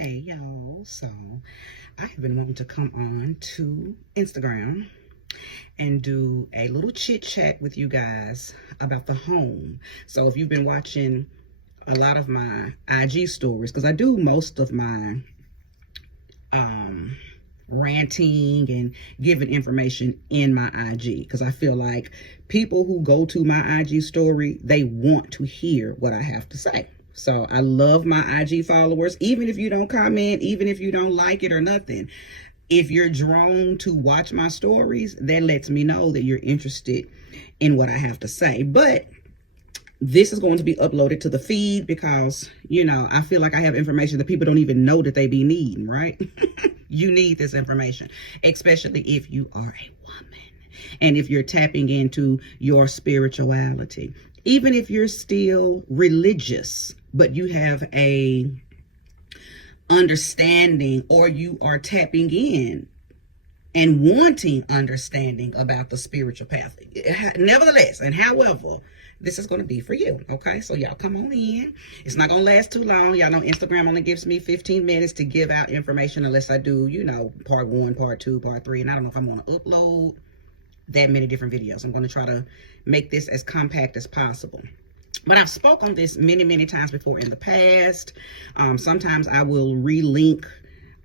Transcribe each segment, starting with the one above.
Hey y'all, so I have been wanting to come on to Instagram and do a little chit chat with you guys about the home. So if you've been watching a lot of my IG stories, because I do most of my ranting and giving information in my IG, because I feel like people who go to my IG story, they want to hear what I have to say. So I love my IG followers, even if you don't comment, even if you don't like it or nothing. If you're drawn to watch my stories, that lets me know that you're interested in what I have to say. But this is going to be uploaded to the feed because, I feel like I have information that people don't even know that they be needing, right? You need this information, especially if you are a woman and if you're tapping into your spirituality. Even if you're still religious, but you have a understanding, or you are tapping in and wanting understanding about the spiritual path. Nevertheless, and however, this is going to be for you. Okay, so y'all come on in. It's not going to last too long. Y'all know Instagram only gives me 15 minutes to give out information unless I do, part 1, part 2, part 3. And I don't know if I'm going to upload that many different videos. I'm going to try to make this as compact as possible. But I've spoken on this many times before in the past. Sometimes I will relink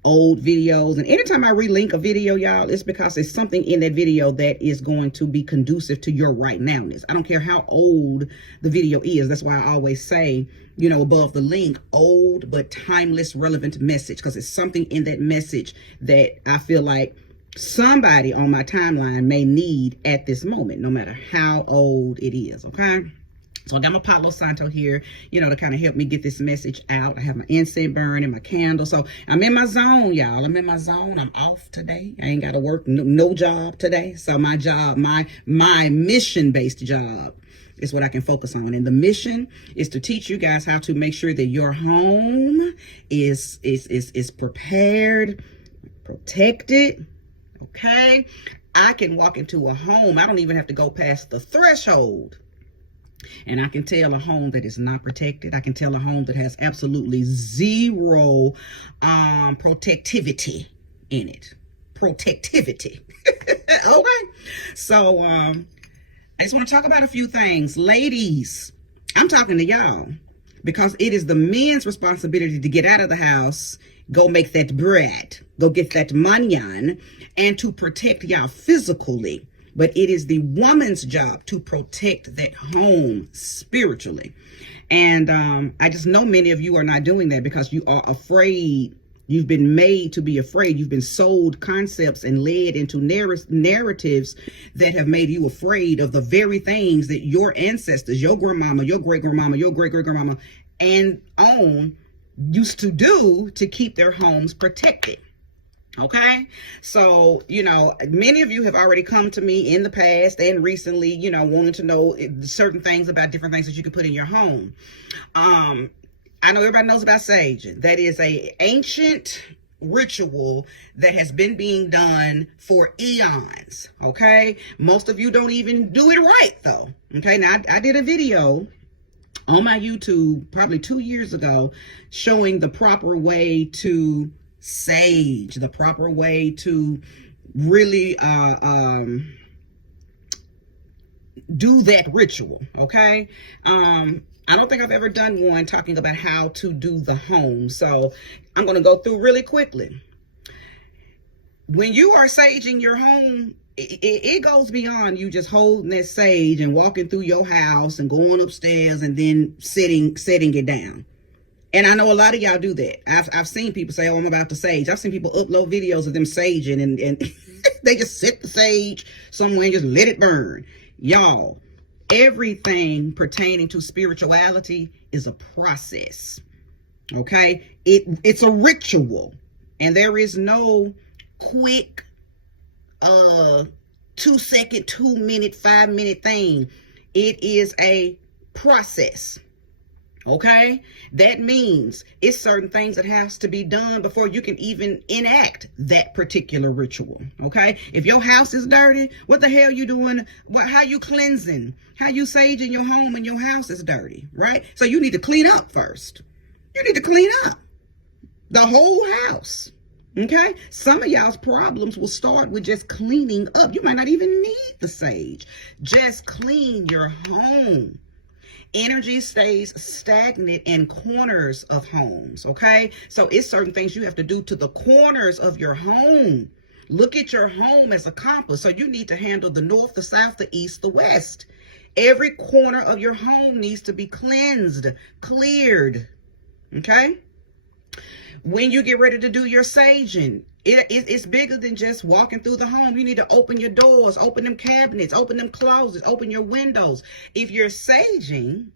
old videos, and anytime I relink a video, y'all, it's because it's something in that video that is going to be conducive to your right nowness. I don't care how old the video is. That's why I always say, above the link, old but timeless relevant message, because it's something in that message that I feel like somebody on my timeline may need at this moment, no matter how old it is. Okay, so I got my Palo Santo here, to kind of help me get this message out. I have my incense burning, my candle. So I'm in my zone, y'all. I'm in my zone. I'm off today. I ain't got to work, no job today. So my job, my mission-based job is what I can focus on. And the mission is to teach you guys how to make sure that your home is prepared, protected. Okay, I can walk into a home. I don't even have to go past the threshold, and I can tell a home that is not protected. I can tell a home that has absolutely zero protectivity in it. Protectivity. Okay. So I just want to talk about a few things. Ladies, I'm talking to y'all because it is the men's responsibility to get out of the house, go make that bread, go get that money on, and to protect y'all physically. But it is the woman's job to protect that home spiritually. And I just know many of you are not doing that because you are afraid. You've been made to be afraid. You've been sold concepts and led into narratives that have made you afraid of the very things that your ancestors, your grandmama, your great-grandmama, your great-great-grandmama, and on used to do to keep their homes protected. Okay, so many of you have already come to me in the past and recently, wanting to know certain things about different things that you can put in your home. I know everybody knows about saging. That is a ancient ritual that has been being done for eons. Okay, most of you don't even do it right though. Okay, now I did a video on my YouTube probably 2 years ago showing the proper way to sage, the proper way to really do that ritual. Okay, I don't think I've ever done one talking about how to do the home, so I'm going to go through really quickly. When you are saging your home, it goes beyond you just holding that sage and walking through your house and going upstairs and then setting it down. And I know a lot of y'all do that. I've seen people say, oh, I'm about to sage. I've seen people upload videos of them saging and they just set the sage somewhere and just let it burn. Y'all, everything pertaining to spirituality is a process. Okay? It's a ritual. And there is no quick 2-second, 2-minute, 5-minute thing. It is a process. Okay, that means it's certain things that has to be done before you can even enact that particular ritual. Okay, if your house is dirty, what the hell you doing? How you cleansing? How you saging your home and your house is dirty, right? So you need to clean up first. You need to clean up. The whole house. Okay? Some of y'all's problems will start with just cleaning up. You might not even need the sage. Just clean your home. Energy stays stagnant in corners of homes, okay? So it's certain things you have to do to the corners of your home. Look at your home as a compass. So you need to handle the north, the south, the east, the west. Every corner of your home needs to be cleansed, cleared, okay? When you get ready to do your saging, it's bigger than just walking through the home. You need to open your doors, open them cabinets, open them closets, open your windows. If you're saging,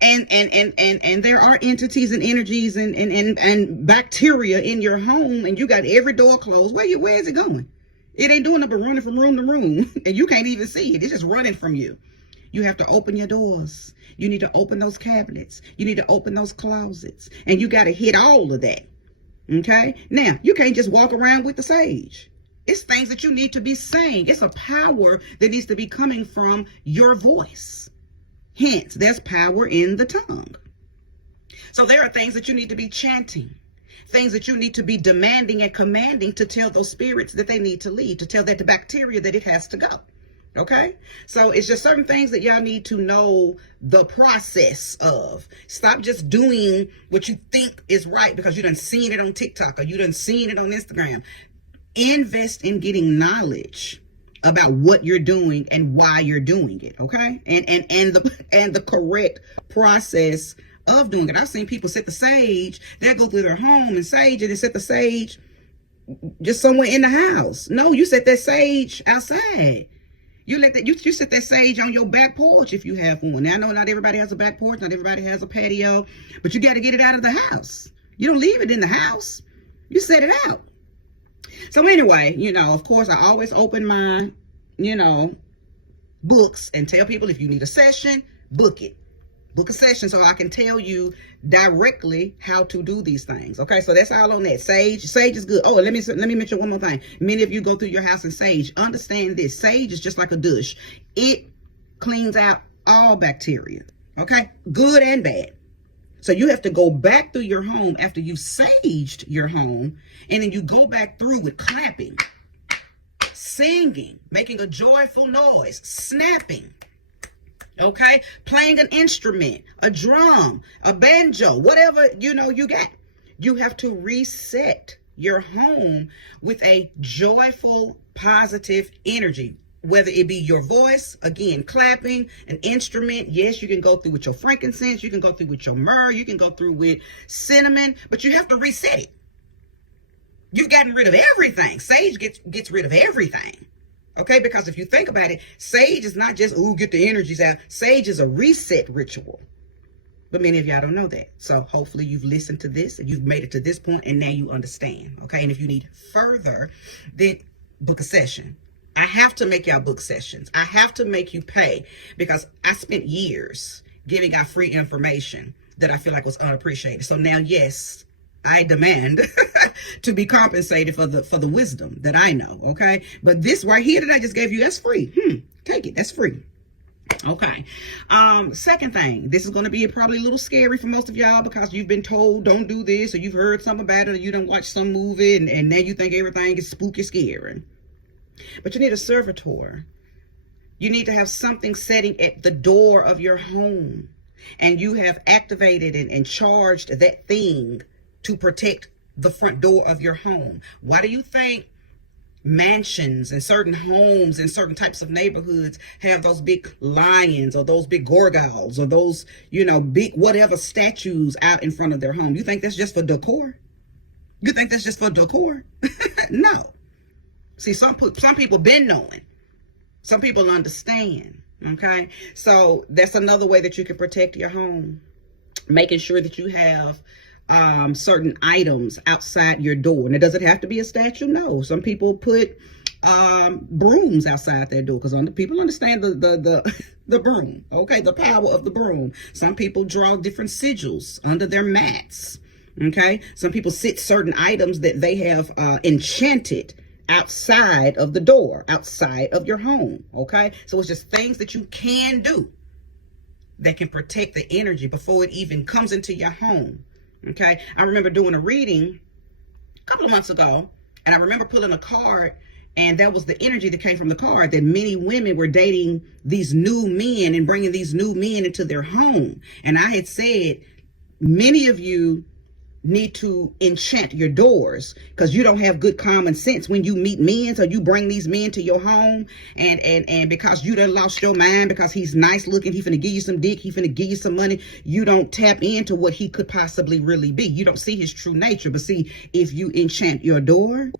and there are entities and energies and bacteria in your home, and you got every door closed, where is it going? It ain't doing nothing but running from room to room, and you can't even see it. It's just running from you. You have to open your doors. You need to open those cabinets. You need to open those closets. And you got to hit all of that. Okay? Now, you can't just walk around with the sage. It's things that you need to be saying. It's a power that needs to be coming from your voice. Hence, there's power in the tongue. So there are things that you need to be chanting. Things that you need to be demanding and commanding to tell those spirits that they need to leave, to tell that the bacteria that it has to go. Okay? So it's just certain things that y'all need to know the process of. Stop just doing what you think is right because you done seen it on TikTok or you done seen it on Instagram. Invest in getting knowledge about what you're doing and why you're doing it. Okay? And the correct process of doing it. I've seen people set the sage, they'll go through their home and sage it and set the sage just somewhere in the house. No, you set that sage outside. You set that sage on your back porch if you have one. Now, I know not everybody has a back porch, not everybody has a patio, but you got to get it out of the house. You don't leave it in the house. You set it out. So anyway, of course, I always open my, books and tell people if you need a session, book it. Book a session so I can tell you directly how to do these things. Okay, so that's all on that. Sage is good. Oh, let me mention one more thing. Many of you go through your house in sage. Understand this. Sage is just like a douche. It cleans out all bacteria. Okay, good and bad. So you have to go back through your home after you've saged your home, and then you go back through with clapping, singing, making a joyful noise, snapping. Okay, playing an instrument, a drum, a banjo, whatever you got. You have to reset your home with a joyful, positive energy, whether it be your voice, again, clapping, an instrument. Yes, you can go through with your frankincense, you can go through with your myrrh, you can go through with cinnamon, but you have to reset it. You've gotten rid of everything. Sage gets rid of everything. Okay, because if you think about it, sage is not just, get the energies out. Sage is a reset ritual. But many of y'all don't know that. So hopefully you've listened to this and you've made it to this point and now you understand. Okay, and if you need further, then book a session. I have to make y'all book sessions. I have to make you pay because I spent years giving out free information that I feel like was unappreciated. So now, yes, I demand to be compensated for the wisdom that I know, okay? But this right here that I just gave you, that's free. Take it. That's free. Okay. Second thing, this is going to be probably a little scary for most of y'all because you've been told don't do this or you've heard something about it or you done watched some movie and now you think everything is spooky scary. But you need a servitor. You need to have something setting at the door of your home and you have activated and charged that thing to protect the front door of your home. Why do you think mansions and certain homes in certain types of neighborhoods have those big lions or those big gorgals or those, big whatever statues out in front of their home? You think that's just for decor? You think that's just for decor? No. See, some people been knowing. Some people understand. Okay. So that's another way that you can protect your home. Making sure that you have certain items outside your door. And it doesn't have to be a statue. No, some people put brooms outside their door because people understand the broom. Okay, the power of the broom. Some people draw different sigils under their mats. Okay, some people sit certain items that they have enchanted outside of the door, outside of your home. Okay, so it's just things that you can do that can protect the energy before it even comes into your home. Okay. I remember doing a reading a couple of months ago, and I remember pulling a card, and that was the energy that came from the card, that many women were dating these new men and bringing these new men into their home. And I had said, many of you need to enchant your doors because you don't have good common sense when you meet men. So you bring these men to your home, and because you done lost your mind because he's nice looking, he finna give you some dick, he finna give you some money, you don't tap into what he could possibly really be. You don't see his true nature. But see, if you enchant your door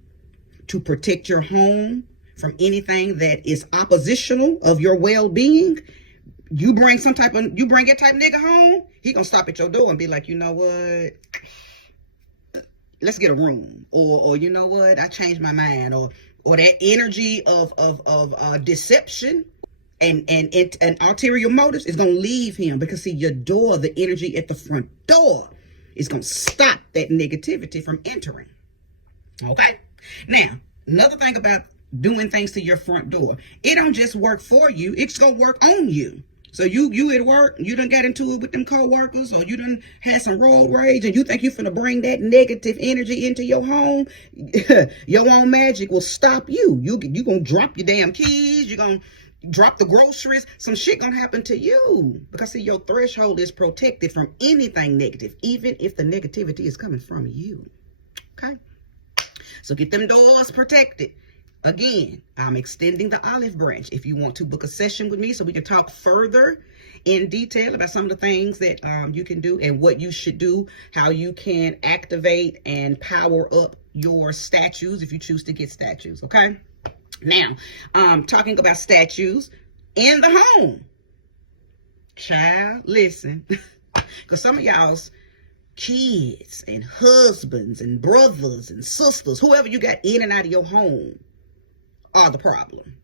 to protect your home from anything that is oppositional of your well-being, you bring that type nigga home, he gonna stop at your door and be like, you know what, let's get a room, or you know what, I changed my mind, or that energy of deception and ulterior motives is gonna leave him, because see, your door, the energy at the front door is gonna stop that negativity from entering. Okay. Now, another thing about doing things to your front door, it don't just work for you, it's gonna work on you. So you at work, you done got into it with them co-workers, or you done had some road rage, and you think you finna bring that negative energy into your home, your own magic will stop you. You gonna drop your damn keys, you gonna drop the groceries, some shit gonna happen to you. Because see, your threshold is protected from anything negative, even if the negativity is coming from you. Okay? So get them doors protected. Again, I'm extending the olive branch. If you want to book a session with me so we can talk further in detail about some of the things that you can do and what you should do, how you can activate and power up your statues if you choose to get statues, okay? Now, talking about statues in the home. Child, listen, because some of y'all's kids and husbands and brothers and sisters, whoever you got in and out of your home, are the problem.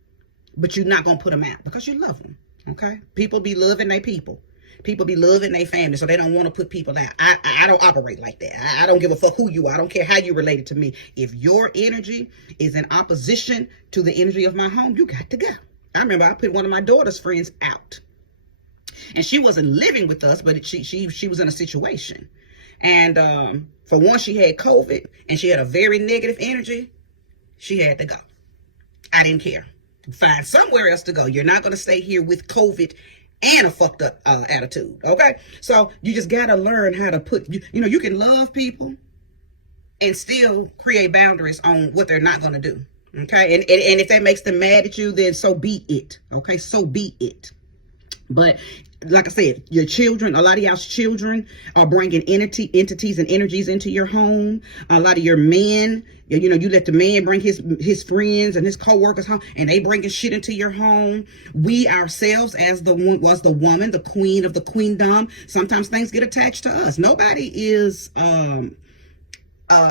But you're not going to put them out because you love them. Okay? People be loving their people. People be loving their family, so they don't want to put people out. I don't operate like that. I don't give a fuck who you are. I don't care how you related to me. If your energy is in opposition to the energy of my home, you got to go. I remember I put one of my daughter's friends out. And she wasn't living with us, but she was in a situation. And for one, she had COVID, and she had a very negative energy. She had to go. I didn't care. Find somewhere else to go. You're not going to stay here with COVID and a fucked up attitude. Okay? So you just got to learn how to put, you can love people and still create boundaries on what they're not going to do. Okay? And if that makes them mad at you, then so be it. Okay? So be it. But like I said, your children, a lot of y'all's children are bringing entities and energies into your home. A lot of your men, you let the man bring his friends and his co-workers home, and they bringing shit into your home. We ourselves, as the woman, the queen of the queendom, sometimes things get attached to us. Nobody is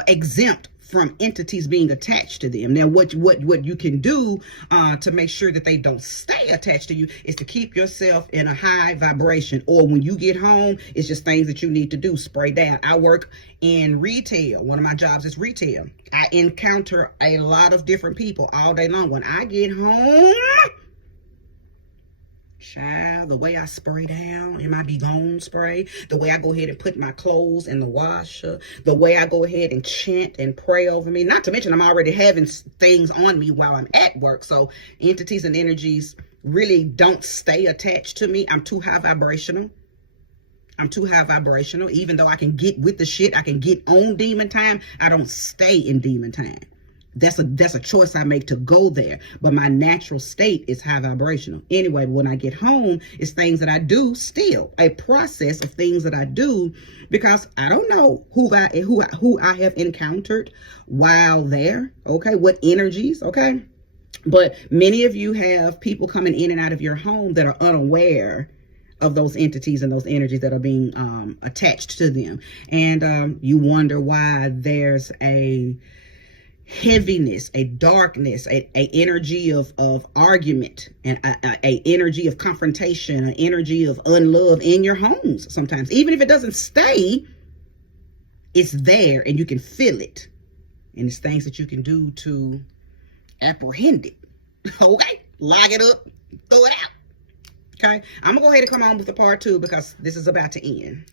exempt from entities being attached to them. Now, what you can do to make sure that they don't stay attached to you is to keep yourself in a high vibration. Or when you get home, it's just things that you need to do. Spray down. I work in retail. One of my jobs is retail. I encounter a lot of different people all day long. When I get home, child, the way I spray down in my Be Gone spray, the way I go ahead and put my clothes in the washer, the way I go ahead and chant and pray over me, not to mention I'm already having things on me while I'm at work. So entities and energies really don't stay attached to me. I'm too high vibrational. Even though I can get with the shit, I can get on demon time, I don't stay in demon time. That's a choice I make to go there. But my natural state is high vibrational. Anyway, when I get home, it's things that I do still. A process of things that I do, because I don't know who I have encountered while there. Okay, what energies, okay? But many of you have people coming in and out of your home that are unaware of those entities and those energies that are being attached to them. And you wonder why there's a heaviness, a darkness, a energy of argument, and a energy of confrontation, an energy of unlove in your homes sometimes. Even if it doesn't stay, it's there and you can feel it. And it's things that you can do to apprehend it. Okay? Lock it up, throw it out. Okay? I'm going to go ahead and come on with the part 2 because this is about to end.